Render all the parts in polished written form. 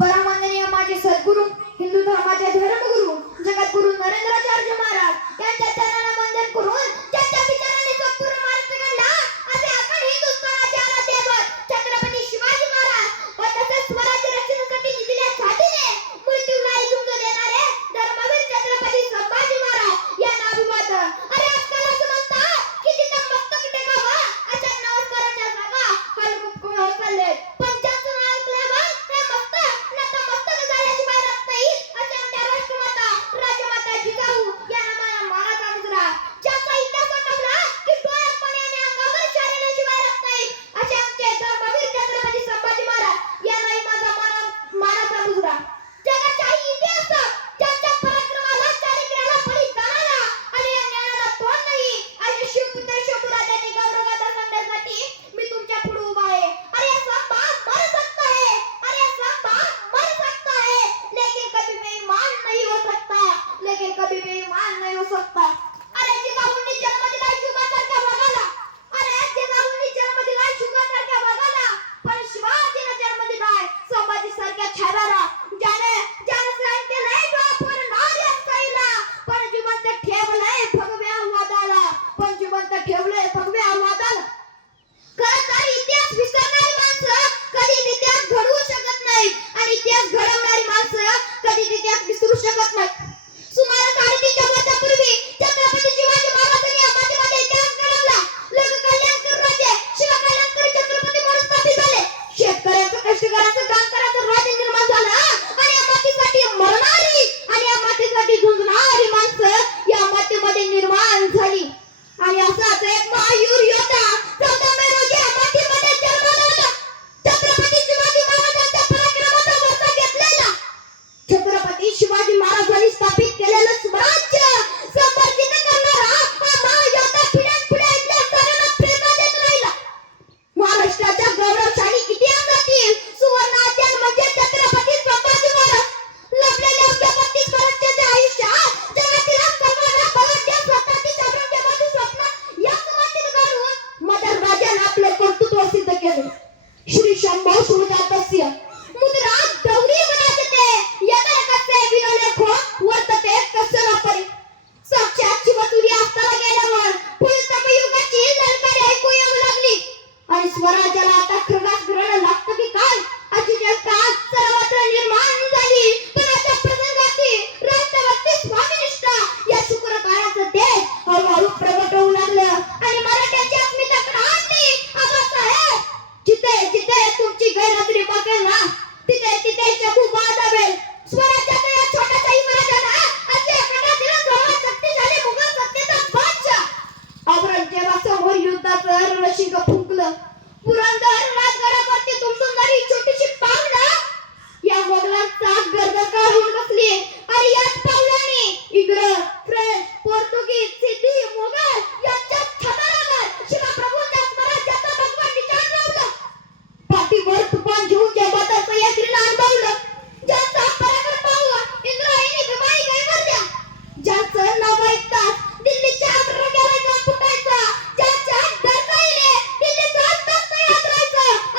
परमवंदनीय माझे सद्गुरू, हिंदू धर्माचे धर्मगुरू, जगद्गुरू नरेंद्राचार्य महाराज यांच्या चरणांना वंदन करून त्यांच्या विचाराने संपूर्ण महाराष्ट्र घडला असे आपण हिंदुस्थानाचे आराध्य दैवत छत्रपती शिवाजी महाराज व तसेच स्वराज्य रक्षणासाठी निधील्या छातीने मृत्यूला झुंज देणारे धर्मवीर छत्रपती संभाजी महाराज यांना अभिवादन. अरे आजकाल असं म्हणतात की जिथे मस्तक टेकावा अशा नमस्काराच्या जागा हलगुप होत चालले, पण ज्यांचं नाव ऐकल्यावर हे मस्तक नतमस्तक झाल्याशिवाय राहत नाही अशा आमच्या राष्ट्रमाता राजमाता जिजाऊ यांना मानाचा मुजरा. ज्यांचा इतिहास आठवला की डोळ्यात पाणी आणि अंगावर शाळेल्याशिवाय राहत नाही असे आमचे धर्मवीर छत्रपती संभाजी महाराज यांनाही माझा मानाचा मुजरा. जगाच्या इतिहासात ज्यांच्या पराक्रमाला चारित्र्याला बळी जाणारा आणि या ज्ञानाला तोड नाही असे शिवपुत्र शंभूराजांनी गौरवगाथा सांगण्यासाठी मी तुमच्या पुढे उभा आहे. अरे सांबा मर सकता है, अरे सांबा मर सकता है, लेकिन कभी बेईमान नहीं हो सकता, लेकिन कभी बेईमान नहीं हो सकता. अरे जिजाऊंनी जन्म दिला शुगासारख्या वाघाला, अरे जिजाऊंनी जन्म दिला शुगासारख्या वाघाला, पण शिवाजीने जन्म दिलाय संभाजी सारख्या छाव्याला. ज्याने सहन केलंय डोळ्यावर नार्यांसाईला, पण जिवंत ठेवलंय भगव्या वादाला, पण जिवंत ठेवलंय भगव्या वादाला. खरं तर इतिहास विसरणारी माणसं कधी इतिहास घडवू शकत नाहीत आणि इतिहास घडवणारी माणसं कधी इतिहास विसरू शकत नाहीत. सुमारे 350 वर्षापूर्वी छत्रपती शिवाजी महाराजांनी अहमदाबादमध्ये इतिहास घडवला. लोककल्याणकर राजे शिवकल्याणकर छत्रपती म्हणून स्थापित झाले. शेतकऱ्यांचं कष्टकऱ्यांचं काम करायचं राज्य निर्माण झालं आणि या मातीसाठी मरणारी आणि या मातीसाठी झुंजणारी माणसं या मातीमध्ये निर्माण झाली. आणि असाच एक महायूर योद्धा 14 मे रोजी या मातीमध्ये जन्माला आला. छत्रपती शिवाजी महाराजांच्या पराक्रमाचा वारसा घेतलेला, छत्रपती शिवाजी महाराजांनी स्थापित केलेलं स्वराज्य संवर्धित करणारा हा महायोद्धा पिढ्यानपिढ्या इथल्या साऱ्यांना प्रेरणा देत राहिला. महाराष्ट्राच्या गौरवशाली इतिहासातील सुवर्ण अध्याय म्हणजे छत्रपती संभाजी महाराज. लढलेल्या 32 वर्षाच्या आयुष्यात जगातील सर्वांना बलाढ्य स्वतःची औरंगजेबाचे स्वप्न याच मातीत घालून मदर राजाने आपले कर्तृत्व सिद्ध केले. श्री शंभो सुजातस्य मुद्रा गौरी विराजते यदा कसे विनोलेखो वर्तते कस्य न परी. साक्षात शिवतुरी असताना गेल्यावर पुढील युगाची ललकारी ऐकू येऊ लागली आणि स्वराज्याला आता खरगास ग्रहण लागतं की काय अशी चर्चा सर्वत्र निर्माण झाली. पण अशा प्रसंगाची राष्ट्रभक्ती स्वामीनिष्ठा या शुक्रकाराचं तेज हळूहळू प्रगट होऊ लागलं आणि मराठ्यांची अस्मिता क्रांती. आबासाहेब, जिथे जिथे तुमची गैरहजेरी बघेल ना तिथे तिथे शकू बाजावेल. स्वराज्याच्या या छोट्याशा युवराजाला असे एखाद्या सर्वात शक्तिशाली मुघल सत्तेचा बादशाह औरंगजेबासमोर युद्धाचं रणशिंग फुंकलं. पुरंदर राजगडावरती तुंबणारी छोटीशी पावलं या मोगलांचा गर्द काढून बसली आणि याच पावलांनी इंग्रज, फ्रेंच, पोर्तुगीज, सिद्धी, मोगल यांच्या छतावर शिवप्रभूंच्या स्वराज्याचा भगवा निशाण लावला. पाठीवर तुफान घेऊन जेव्हा यात्रेला अनुभवलं, ज्यांचा पराक्रम पाहून इंद्रायणी भीमाई गैरवरल्या, ज्यांचं नाव ऐकताच दिल्लीच्या अग्रगॅला फुटायचा, ज्यांच्या डरकाईने दिल्लीचा तख्त यात्रायचं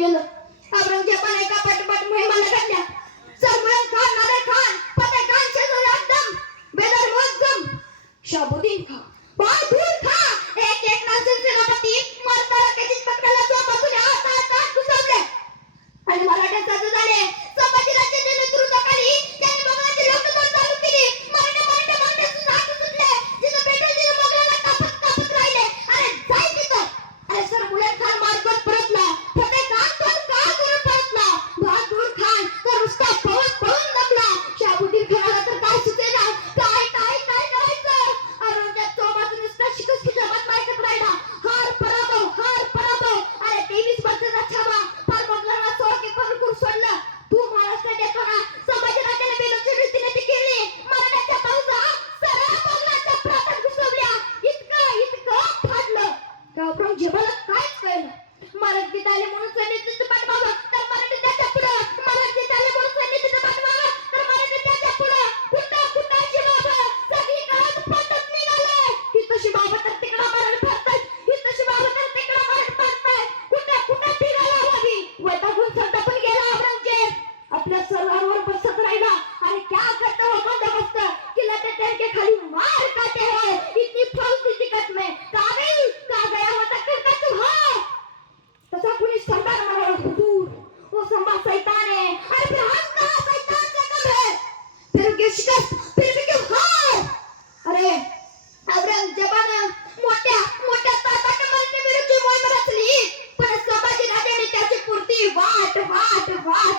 गेलं. औरंगजेबाने एका पाठोपाठ मोहिमा लढवल्या. सरमुळन खान, नादर खान, फतेह खान, शेजारी आदम, बेदर मुअज्जम, शहाबुद्दीन खान, बहादूर खान, एक नासिर सेनापती मर्दाराच्या पकडाला जो बाजूने हात घुसवले आणि मराठे सज्ज झाले. संभाजीराजांच्या नेतृत्वाखाली त्यांनी मोगलांची लोकलढत चालू केली. मराठे हात सुटले. जिथं पेटल तिथं मोगलांना कापत राहिले. अरे जाय तिथं. अरे सरमुळन खान मार्गावर परतला. फतेह खान तो का करून परतला. बहादूर खान तर नुसता पळून दमला. शहाबुद्दीन खानाला तर काय सुचेना. काय करायचं. औरंगजेब तो बाजू नुसता शिकस्त जमात मारत राहिला. हार पराभव. अरे 23 वर्षाचा छावा फार मोगलांना 16 करून सोडलं. तू महाराष्ट्रात येतो ना. संभाजीराजाने बेलूरची रीतीने ती केली. मराठ्याच्या फौजा सरळ मोगलांच्या प्रांतात घुसवल्या. इतकं फाडलं का औरंगजेबाला काहीच कळलं. मराठीत आले म्हणून सैन्य तिथं पाठवावं तर मराठी त्याच्या पुढं. मराठीत आले म्हणून सैन्य तिथं पाठवावं तर मराठी त्याच्या पुढं. कुठं अशी बाबा सगळी काळात पटत निघाले. ही तशी बाबा तर तिकडं मरण पडतात. ही तशी बाबा तर तिकडं मरण पडतात. कुठं फिरायला हवी. वैतागून संतापून गेला औरंगजेब. आपल्या सरदारावर बसत राहिला. आणि क्या करता हो बंदोबस्त. किला ते टँके खाली मार काटे है. इतनी फौज थी टिकट में. का गया होता करता तू हा. तसा कुणी सरदार म्हणाला. हुजूर वो संभा शैतान है. अरे फिर हम कहाँ शैतान से कम है. फिर क्यों शिकस्त, फिर भी क्यों हार. अरे औरंगजेबानं मोठ्या ताकदीने विरुद्ध मोहीम रचली. पण संभाजीराजाने त्याची पुरती वाट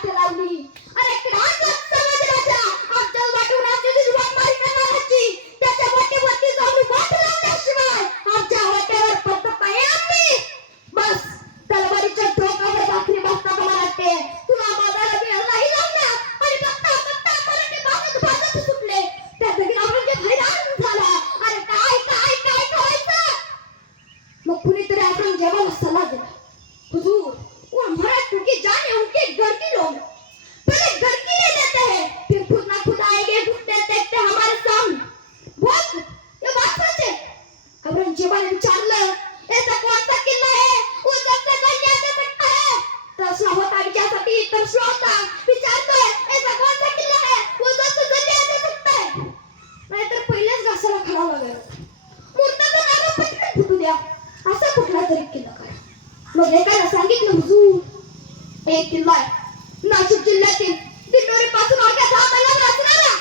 लावली. अरे क्रांत संभाजीराजा आमच्या वाटेवर आमची जुलूम मारी करणाराची त्याच्या वाटेवरती जाऊन वाट लावल्याशिवाय आमच्या वाटेवर पडत नाही आम्ही. बस तलवारीच्या टोकावर भाकरी बसता मराठे. तुला माझा वेळ नाही लावला. आणि बघता मराठे भाजत सुटले. त्या जागी औरंगजेब हैराण झाला. अरे काय करायचं. मग कुणीतरी औरंगजेबाला सल्ला दिला. हुजूर वो मराठों की जान है उनके घर की लोग. पहले घर की ले लेते हैं फिर खुद ना खुद आएंगे घुटने देखते हमारे सामने. बहुत ये बात सच है. औरंगजेबाने विचारलं ऐसा कौन सा किल्ला है वो सबसे जल्दी आ सकता है. तरसला होता विचारसाठी तरसला होता. विचारतोय ऐसा कौन सा किल्ला है वो सबसे जल्दी आ सकता है. नाहीतर पहिलेच घासाला खडा लागला. मूर्ताचं नाव पटकन फुटू द्या. असा कुठला तरी किल्ला करा. मग एकाला सांगितलं हुजूर एक किल्ला आहे नाशिक जिल्ह्यातील दिंडोरी पासून अवघ्या 10 मैलांवर असणारा.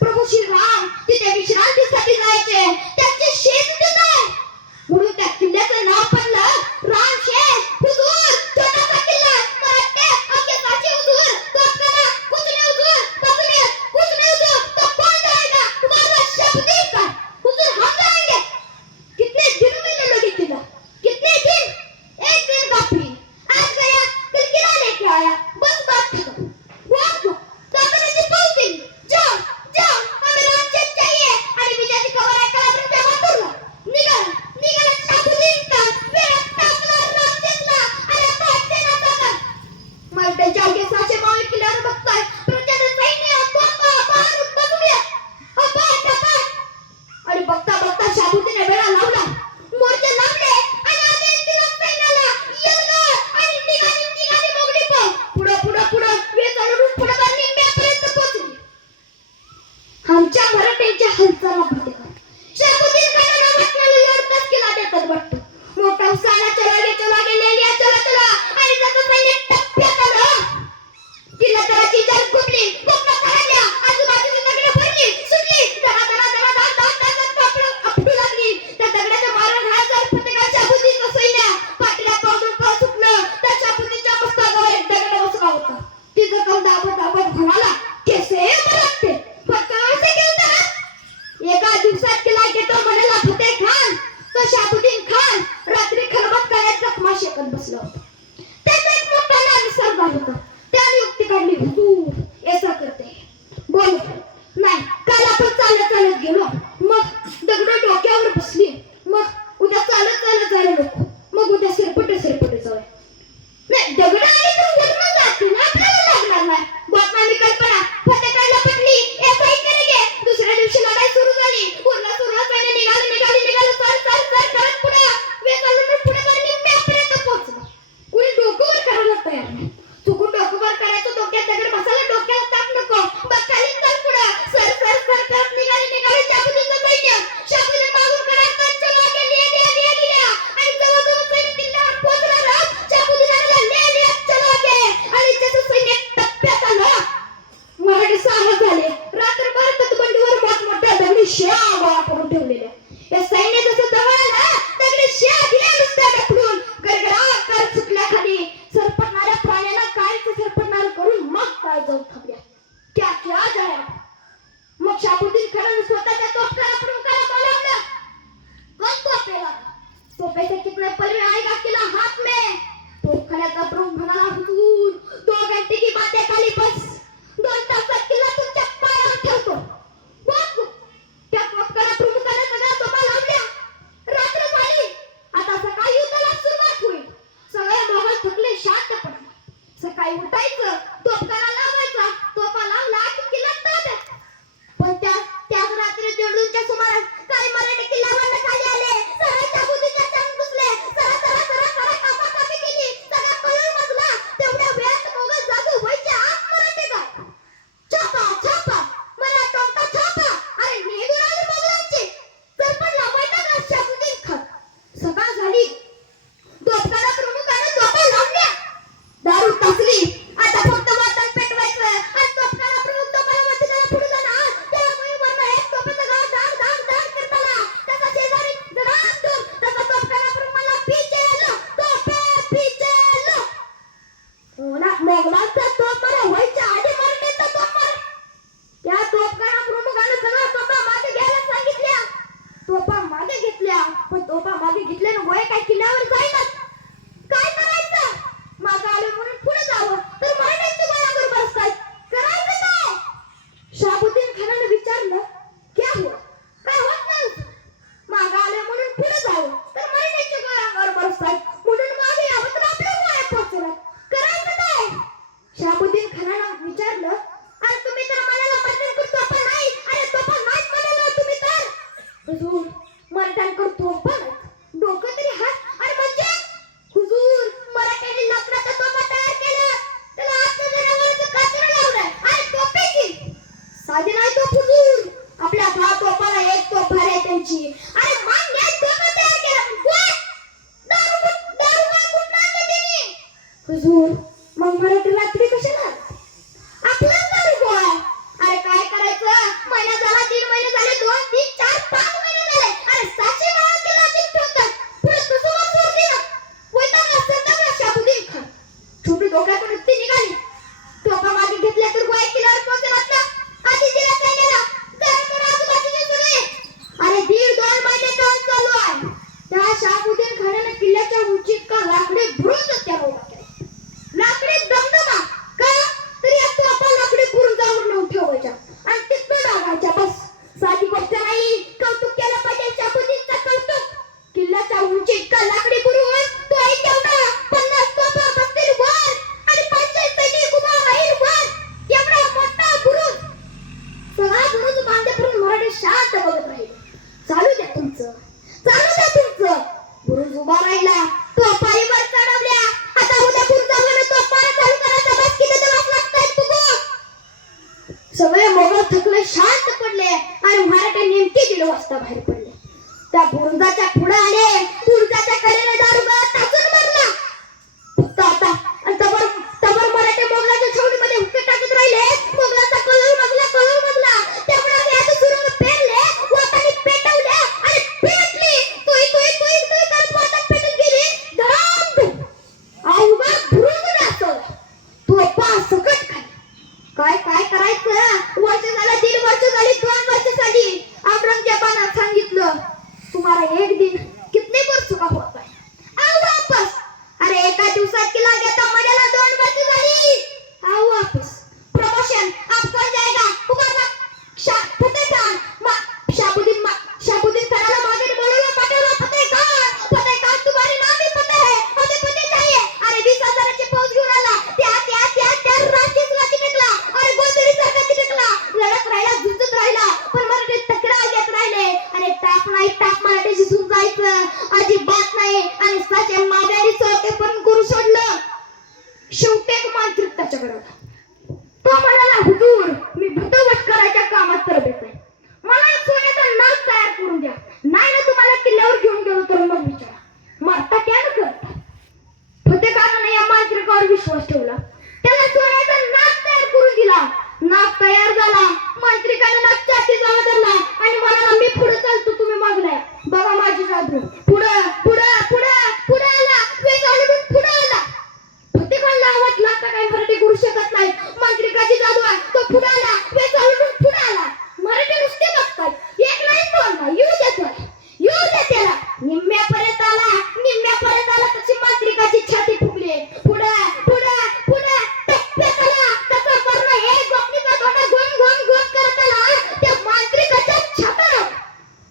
प्रभू श्रीराम तिथे विश्रांतीसाठी जायचे. त्यांचे शेत तिथं आहे. म्हणून त्या किल्ल्याचं नाव पडलं रामशेष. हुजूर छोटासा किल्ला मराठे आगे साची हुजूर तो करा कुछ नहीं हुजूर बसने कुछ नहीं हुजूर तो कौन जाएगा तुम्हारा शब्दी का. हुजूर हम जाएंगे. कितने दिन में लगे किल्ला. कितने दिन. एक दिन काफी. आज गया कल किला लेके आया. बस बात खत्म. बहुत दादाजी पहुंच गई. जाओ हमें रामचंद्र चाहिए. आणि विजयाची खबर ऐकायला औरंगजेब हातरला. निघाला शहाबुद्दीन खान. वेळ टाकला रामचंद्रला. अरे पाठते ना दादा. मराठ्यांच्या अवघे 600 मावळे किल्ल्यावर बघताय. प्रचंड सैन्य बाहेर बघूया. आणि बघता शहाबुद्दीने वेळा लावला. मोर्चे लावले आणि आदेश दिला सैन्याला. यलगा आणि निघाली मोगली पुढं वेळ चालून पुढे निम्म्यापर्यंत पोहोचली. आमच्या मराठ्यांच्या हालचाला बघते का. शहाबुद्दीन खानाला वाटलेलं लढतच केला देतात वाटतं. मोठा उसाला चला गे लेलिया चला आणि त्याचं सैन्य टप्प्यात आलं. किल्ला तराची जल फुटली. कोपरा खराडल्या. आजूबाजूची दगडं भरली सुटली. दगड आपटू लागली. त्या दगडाच्या मारण हजार फतेह शहाबुद्दीनचं सैन्य पाठीला पावडून पळ सुटलं. त्या शहाबुद्दीनच्या मस्तकावर एक दगड बसला होता. तिचं कल दाबत म्हणाला कैसे मराठे कैसे खेळतात. एका दिवसात किल्ला घेतो म्हणाला फतेह खान. तो शहाबुद्दीन खान रात्री खलबत करत जखमा शेकत बसला होता. त्याचा एक मोठा लहान सरदार होता. त्याने युक्ती काढली. हुजूर ऐसा करते बोल नाही. काल आपण चालत गेलो. मग दगड डोक्यावर बसली. मग उद्या चालत नको. मग उद्या सिरपटे चालू. नाही दगड आली तर वरून जाते ना आपल्याला लागणार नाही. बहुत मामी कल्पना फतेहला पटली. ऐसा ही करेंगे. दुसऱ्या दिवशी लढाई सुरू झाली. पूर्ण सैन्य निघालं सर करत पुढे वेळ चालून पुढे निम्म्यापर्यंत पोहोचलं. कुणी डोकं वर करायला तयार हुजूर, मग मराठी रात्री कशाला आपलाच दारू गोळा. अरे काय करायचं, महिना झाला, 3 महिने झाले, 2, 3, 4, 5 महिने झाले. अरे 600 वेळा केला ठेवतात. पुढे तुझं मग सोड दे ना. वैताग असेल तर शाबुद्दीन खान. छोटी डोक्यातून ती निघाली. टोपा मागे घेतल्या तर गोळ्या किल्ल्यावर पोहोचला. आधी जिला सैन्याला जरा तर आजूबाजूचे सगळे. अरे 1.5-2 महिने काम चालू आहे. त्या शाबुद्दीन खानाने किल्ल्याच्या उंचीत का लाकडी भरून त्या रोगा केला. लाकडी दमदमा का तरी असतो आपण लाकडी भरून जाऊन नेऊन ठेवायच्या आणि तिथं डागायच्या. बस साधी गोष्ट नाही. कौतुक केलं पाहिजे शाबुद्दीनचं कौतुक. किल्ल्याच्या उंचीत का लाकडी भरून तो एक एवढा 50 तोफा बसतील वर आणि 500 सैनिक उभा राहील वर. एवढा मोठा बुरुज. सगळा बुरुज बांधे करून मराठी शांत बघत राहील. चालू द्या तुमचं, चालू द्या तुमचं. बुरुज उभा राहिला. तो पायीवर चढवल्या. आता उद्या बुरुजावर तो पाय चालू करायचा. बस किती दिवस लागतायत तुझं. सगळे मोगल थकले, शांत पडले आणि मराठी नेमके 1:30 वाजता बाहेर पडले. त्या बुरुजाच्या पुढे आले. बुरुजाच्या कडेने दारुगा टाकून मारला. फक्त आता आणि तबर मराठी मोगलाच्या छावणीमध्ये हुक्के टाकत राहिले. मोगलाचा कलर मजला. त्यामुळे याचे सुरुंग पेरले, वाटाने पेटवले आणि पेटली. तोय करत वाटात पेटून गेली. धडाम अवघा बुरुज नाचवला. तो पा सकट खाली. काय करायचं. वर्ष झालं, 3 वर्ष झाली, 2 वर्ष झाली. औरंगजेबानं सांगितलं, तुम्हाला एक दिन कितने वर्ष का होता है, आओ वापस. अरे एका दिवसात किला घेता मजाला 2 वर्ष झाली. आओ वापस. प्रमोशन आपको जाएगा. तुम्हाला फतेह खान शाबुद्दीन खानाला मागे बोलवलं, पाठवलं. फतेह खान तुम्हारे नाम ही फतेह है, हमें फतेह चाहिए. अरे 20,000ची फौज घेऊन आला. त्या राक्षसला चिटकला. अरे गोंधळी सारखा चिटकला. लढत राहिला, झुंजत राहिला, पण मराठी तक्रार घेत राहिले. अरे टाप नाही, टाप मराठीशी झुंजायचं अजिबात नाही. आणि साचे मागारी चौथे पण करू सोडलं. शेवटी एक मांत्रिक त्याच्याकडे होता. तो म्हणाला, हुजूर, मी भूतवट करायच्या कामात तरबेज आहे. मला एक सोन्याचा नाग तयार करून द्या. नाही ना तुम्हाला किल्ल्यावर घेऊन गेलो तर मग विचारा. मारता क्या न करता. फतेहखानाने या मांत्रिकावर विश्वास ठेवला. त्याला सोन्याचा नाग तयार करून दिला. नाग तयार झाला. मांत्रिकाने नाग छातीत धरला आणि म्हणाला, मी पुढे चालतो, तुम्ही मागलाय. बघा माझी जादू. पुढे आला. वेग आलून पुढे आला. फतेहखानला वाटलं आता काही मराठी करू शकत नाही. मांत्रिकाची जादू आहे. तो पुढे आला. वेग आलून पुढे आला. मराठी नुसते बघतात. एक नाही, 2 नाही. येऊ द्या त्याला. निम्म्यापर्यंत आला तशी मांत्रिकाची छाती फुगली. पुढे टप्प्यात आला. त्याचा कर्ण एक गोपनीचा तोंडा घोन करत आला. त्या मांत्रिकाच्या छातावर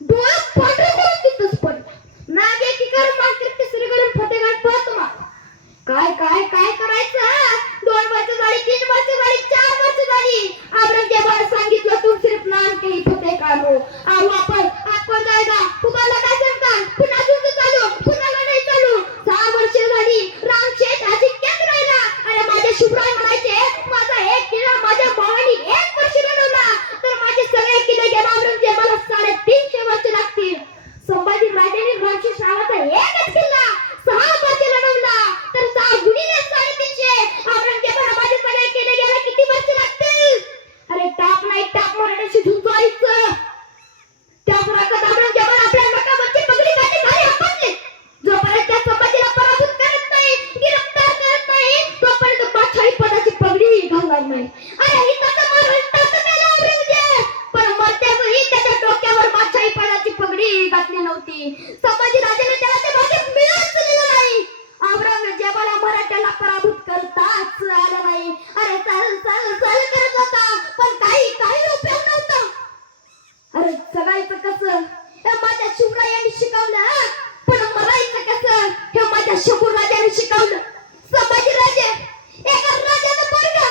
डोळे पांढरे करून तिथंच पडला. नाग एकीकडे, मांत्रिक तिसरीकडून. फतेहखान पळतो माग. काय करायचं. 2 वर्ष झाली, 3 वर्ष झाली, 4 वर्ष झाली. औरंगजेबाने सांगितलं, तुम सिर्फ नाम के ही फतेहखान हो. आओ आपण जाएगा. तुम्हाला काय सांगतात. पुन्हा युद्ध चालू, पुन्हा लढाई चालू. 6 वर्ष झाली. रामशेठ अजिंक्यच राहिला. अरे माझे शिवराय म्हणायचे, माझा एक किल्ला माझ्या भावानी 1 वर्ष लढवला तर माझे सगळे किल्ले घ्यायला औरंगजेबाला 350 वर्ष लागतील. संभाजी राजाने रामशेठ नावाचा एकच किल्ला 6 वर्ष लढवला तर 6 गुणिले 350. औरंगजेबाला माझे सगळे किल्ले घ्यायला किती वर्ष लागतील. अरे टाप नाही, टाप मराठीशी झुंजायचं. त्याच रागात औरंगजेबाने आपल्या नकावरची पगडी खाली आपटली. जोपर्यंत त्या संभाजीला पराभूत करत नाही, गिरफ्तार करत नाही, तोपर्यंत बादशाही पदाची पगडी घालणार नाही. अरे ही औरंगजेब, पण मरत्यावेळी त्याच्या डोक्यावर बादशाही पदाची पगडी घातली नव्हती. संभाजी राजाने त्याला ते भाग्य मिळूच दिलेलं नाही. औरंगजेबाला मराठ्याला पराभूत करताच आलं नाही. अरे चाल करत होता, पण काही उपयोग नव्हता. अरे जगायचं कसं हे माझ्या शिवरायांनी शिकवलं, पण मरायचं कसं हे माझ्या शंभू राजाने शिकवलं. संभाजी राजे एका राजाचा पोरगा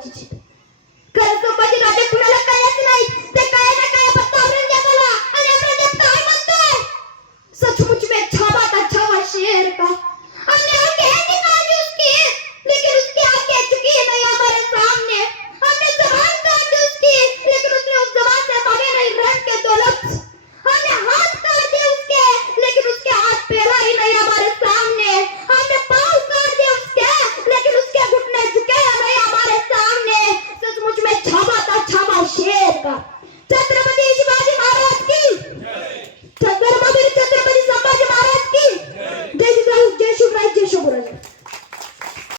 देवाची चित. खरं सोपाची राजे कुणाला कळत नाही. ते काय ना काय पत्ता औरंगजेब आला आणि औरंगजेब काय म्हणतोय? सचमुच में छावा था छावा शेर का. हमने आंखें निकाली उसकी, लेकिन उसकी आंखें झुकी नहीं हमारे सामने. हमने जबान काट दी उसकी, लेकिन उसने उस जबान से भागे नहीं रहम के दो लफ्ज. हमने हाथ काट दिए उसके, लेकिन उसके हाथ फैला ही नहीं हमारे सामने. हमने पाँव काट दिए उसके, लेकिन उसके घुटने झुके नहीं हमारे सामने. सचमुच में छावा था छावा शेर का. छत्र